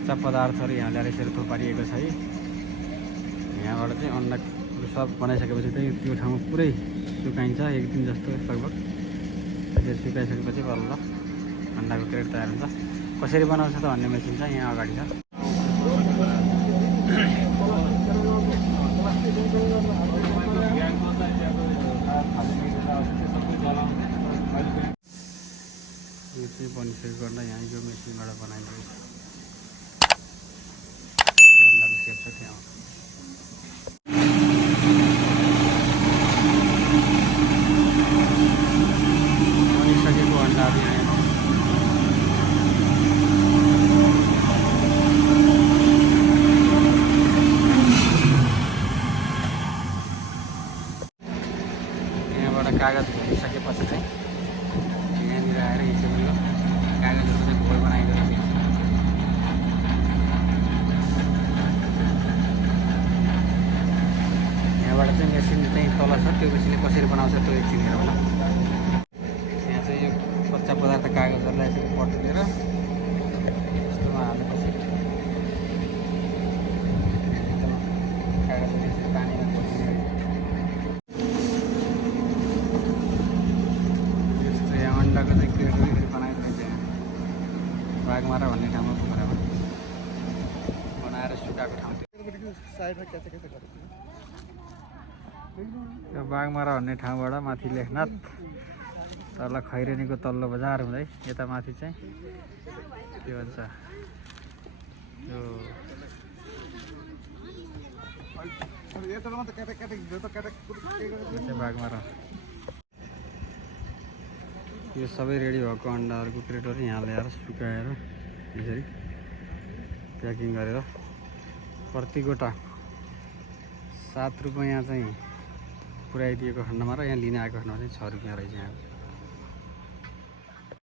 कच्चा पदार्थहरू यहाँ ल्याएर यसरी थुपारिएको छ है। यहाँबाट चाहिँ अन्डा सब बनाइसकेपछि चाहिँ त्यो ठाउँमा पुरै सुकाइन्छ, एक दिन जस्तो लगभग। त्यसरी सुकाइसकेपछि बल्ल अन्डाको क्रेट तयार हुन्छ। कसरी बनाउँछ त भन्ने मेसिन चाहिँ यहाँ अगाडि छ। यो चाहिँ बनिसकेको अन्डा यहाँ यो मेसिनबाट बनाइन्छ। अन्डाको सेप छ त्यहाँ बनिसकेको अन्डाहरू यहाँ कागज भइसकेपछि चाहिँ यहाँनिर आएर हिसाबले कागजहरू चाहिँ घोल बनाइदिएर दिन्छ। यहाँबाट चाहिँ मेसिन चाहिँ तल छ, त्यो मेसिनले कसरी बनाउँछ त्यो एकछिन हेरौँ होला। यहाँ चाहिँ यो कच्चा पदार्थ कागजहरूलाई यसरी पट्टिएर यस्तोमा हालेपछि कागजले यसरी पानीमा घोलिदिने। अन्डाको चाहिँ क्रेटहरू यसरी बनाइदिएको छ। बाघमारा भन्ने ठाउँमा बराबर बनाएर सुकाएको ठाउँ त्यो बाघमारा भन्ने ठाउँबाट माथि लेखनाथ, तल खैरेनीको तल्लो बजार हुँदै यता माथि चाहिँ के भन्छ यो बाघमारा। यो सबै रेडी भएको अन्डाहरूको क्रेटहरू यहाँ ल्याएर सुकाएर यसरी प्याकिङ गरेर प्रति गोटा 7 रुपियाँ चाहिँ पुऱ्याइदिएको खण्डमा र यहाँ लिन आएको खण्डमा चाहिँ 6 रुपियाँ रहेछ यहाँ।